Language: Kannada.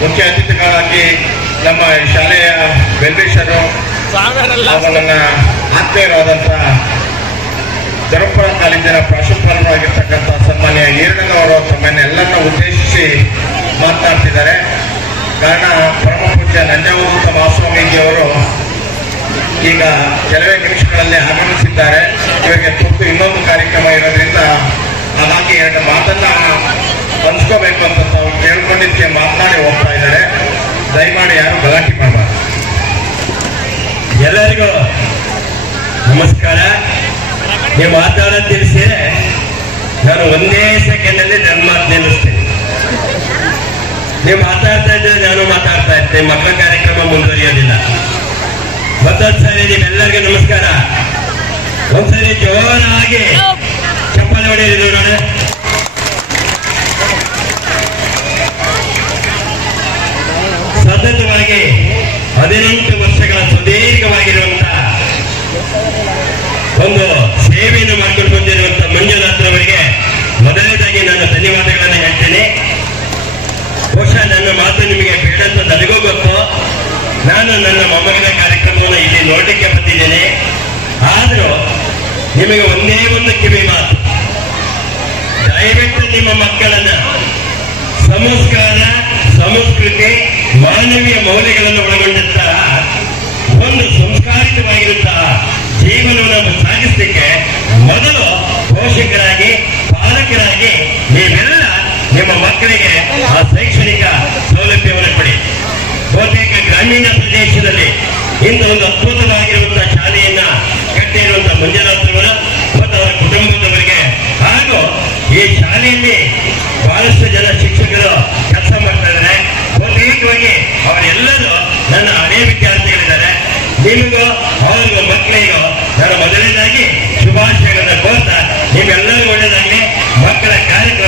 ಮುಖ್ಯ ಅತಿಥಿಗಳಾಗಿ ನಮ್ಮ ಶಾಲೆಯ ವೆಲ್ವಿಷರು ಹಾಗೂ ನನ್ನ ಆತ್ಮೀಯರಾದಂಥ ಧರ್ಮಪುರ ಕಾಲೇಜಿನ ಪ್ರಾಂಶುಪಾಲರಾಗಿರ್ತಕ್ಕಂಥ ಸನ್ಮಾನ್ಯ ಈರಣ್ಣನವರು ತಮ್ಮನ್ನೆಲ್ಲರನ್ನ ಉದ್ದೇಶಿಸಿ ಮಾತನಾಡ್ತಿದ್ದಾರೆ. ಕಾರಣ ಪರಮ ಪೂಜ್ಯ ನಂಜಾವಧೂತ ಮಹಾಸ್ವಾಮೀಜಿಯವರು ಈಗ ಕೆಲವೇ ನಿಮಿಷಗಳಲ್ಲಿ ಆಗಮಿಸಿದ್ದಾರೆ. ಇವರಿಗೆ ತುರ್ತು ಇನ್ನೊಂದು ಕಾರ್ಯಕ್ರಮ ಇರೋದ್ರಿಂದ ಹಾಗಾಗಿ ಎರಡು ಮಾತನ್ನ ಹಂಚ್ಕೋಬೇಕು ಅಂತ ತಾವು ಕೇಳ್ಕೊಂಡಿದ್ದಕ್ಕೆ ಮಾತನಾಡಿ ಹೋಗ್ತಾ ಇದ್ದಾರೆ. ದಯಮಾಡಿ ಯಾರು ಗಲಾಟೆ ಮಾಡಬಾರ್ದು. ಎಲ್ಲರಿಗೂ ನಮಸ್ಕಾರ. ನೀವು ಮಾತಾಡೋದು ತಿಳಿಸಿ ನಾನು ಒಂದೇ ಸೆಕೆಂಡಲ್ಲಿ ನನ್ನ ಮಾತು ನಿಲ್ಲಿಸ್ತೇನೆ. ನೀವು ಮಾತಾಡ್ತಾ ಇದ್ರೆ ನಾನು ಮಾತಾಡ್ತಾ ಇರ್ತೇನೆ. ಮಕ್ಕಳ ಕಾರ್ಯಕ್ರಮ ಮುಂದುವರಿಯೋದಿಲ್ಲ. ಮತ್ತೊಂದ್ಸರಿ ನಿಮ್ಮೆಲ್ಲರಿಗೂ ನಮಸ್ಕಾರ. ಒಂದ್ಸರಿ ಜೋರಾಗಿ ಚಪ್ಪಾಳೆ ಹೊಡೆಯಿರಿ ನೋಡೋಣ. ಸತತವಾಗಿ 18 ವರ್ಷಗಳ ಸುದೀರ್ಘವಾಗಿರುವಂತಹ ಒಂದು ಸೇವೆಯನ್ನು ಮಾಡ್ಕೊಂಡು ಬಂದಿರುವಂತಹ ಮಂಜುನಾಥ್ರವರಿಗೆ ಮೊದಲನೇದಾಗಿ ನಾನು ಧನ್ಯವಾದಗಳನ್ನು ಹೇಳ್ತೇನೆ. ಬಹುಶಃ ನನ್ನ ಮಾತು ನಿಮಗೆ ಬೇಡಂತ ನನಗೂ ಗೊತ್ತು. ನಾನು ನನ್ನ ಮೊಮ್ಮಗನ ಕಾರ್ಯಕ್ರಮವನ್ನು ಇಲ್ಲಿ ನೋಡಲಿಕ್ಕೆ ಬಂದಿದ್ದೇನೆ. ಆದರೂ ನಿಮಗೆ ಒಂದೇ ಒಂದು ಕಿವಿ ಮಾತು, ದಯವಿಟ್ಟು ನಿಮ್ಮ ಮಕ್ಕಳನ್ನ ಸಂಸ್ಕಾರ, ಸಂಸ್ಕೃತಿ, ಮಾನವೀಯ ಮೌಲ್ಯಗಳನ್ನು ಒಳಗೊಂಡಂತಹ ಒಂದು ಸಂಸ್ಕಾರಿತವಾಗಿರುವಂತಹ ಜೀವನವನ್ನು ಸಾಗಿಸಲಿಕ್ಕೆ ಮೊದಲು ಪೋಷಕರಾಗಿ, ಪಾಲಕರಾಗಿ ನೀವೆಲ್ಲ ನಿಮ್ಮ ಮಕ್ಕಳಿಗೆ ಆ ಶೈಕ್ಷಣಿಕ ಸೌಲಭ್ಯವನ್ನು ಕೊಡಿ. ಬಹುತೇಕ ಗ್ರಾಮೀಣ ಪ್ರದೇಶದಲ್ಲಿ ಇಂಥ ಒಂದು ಅದ್ಭುತವಾಗಿರುವಂತಹ ಶಾಲೆಯನ್ನ ಕಟ್ಟಿರುವಂತಹ ಮಂಜುನಾಥ್ರವರು ಮತ್ತು ಅವರ ಕುಟುಂಬದವರಿಗೆ ಹಾಗೂ ಈ ಶಾಲೆಯಲ್ಲಿ ಬಹಳಷ್ಟು ಜನ ಶಿಕ್ಷಕರು ಕೆಲಸ ಮಾಡ್ತಾ ಇದ್ದಾರೆ. ಬಹುತೇಕವಾಗಿ ಅವರೆಲ್ಲರೂ ನನ್ನ ಹಳೆಯ ವಿದ್ಯಾರ್ಥಿಗಳಿದ್ದಾರೆ. ನಿಮಗೂ ಅವ್ರಿಗೂ ಮಕ್ಕಳಿಗೂ ನಾನು ಮೊದಲನೇದಾಗಿ ಶುಭಾಶಯಗಳನ್ನು ಕೋರ್ತಾ ನಿಮ್ಮೆಲ್ಲರಿಗೂ ಒಳ್ಳೆಯದಾಗಲಿ. ಮಕ್ಕಳ ಕಾರ್ಯಕ್ರಮ